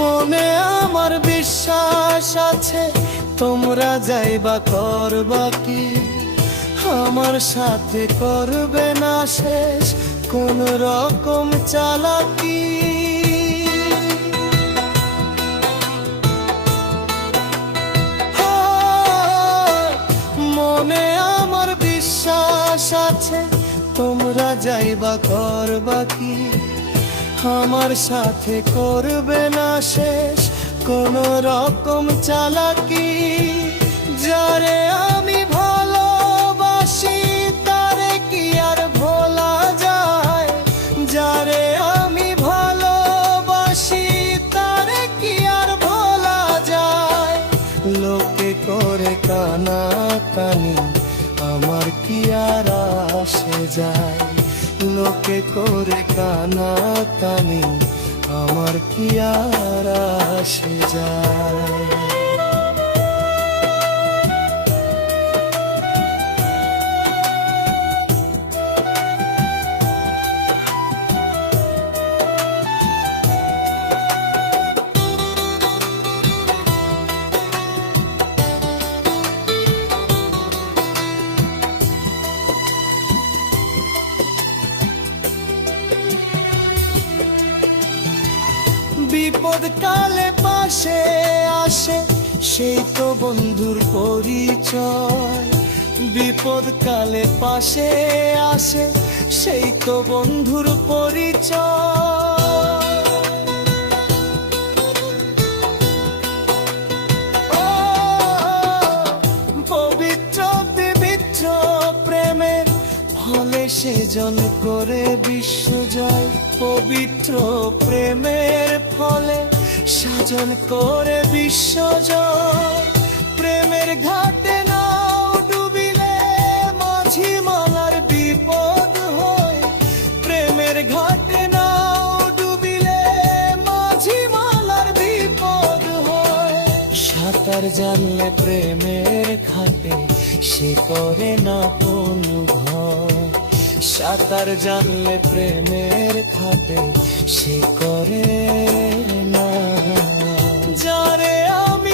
মনে আমার বিশ্বাস আছে তোমরা যাইবা করবা কি, আমার সাথে করবে না শেষ কোন রকম চালাকি। মনে আমার বিশ্বাস আছে তোমরা যাইবা করবা কি, আমার সাথে করবে না শেষ কোন রকম চালাকি। যারে আমি ভালোবাসি তারে কি আর ভোলা যায়, যারে আমি ভালোবাসি তারে কি আর ভোলা যায়। লোকে করে কানা কানি আমার কি আর আসে যায়, লোকে করে কানা কানি আমার কি আর আসে যায়। বিপদ কালে পাশে আসে সেই তো বন্ধুর পরিচয়, বিপদ কালে পাশে আসে সেই তো বন্ধুর পরিচয়। পবিত্র পবিত্র প্রেমের ফলে সেজন করে বিশ্বজয়, পবিত্র প্রেমের ফলে সাজন করে বিশ্বজয়। প্রেমের ঘাটে নাও ডুবিলে মাঝি মালার বিপদ হয়, প্রেমের ঘাটে নাও ডুবিলে মাঝি মালার বিপদ হয়। সাঁতার জানলে প্রেমের ঘাটে সে করে না কোনো ভয়, সাঁতার জানলে প্রেমের ঘাটে সে করে না। যারে আমি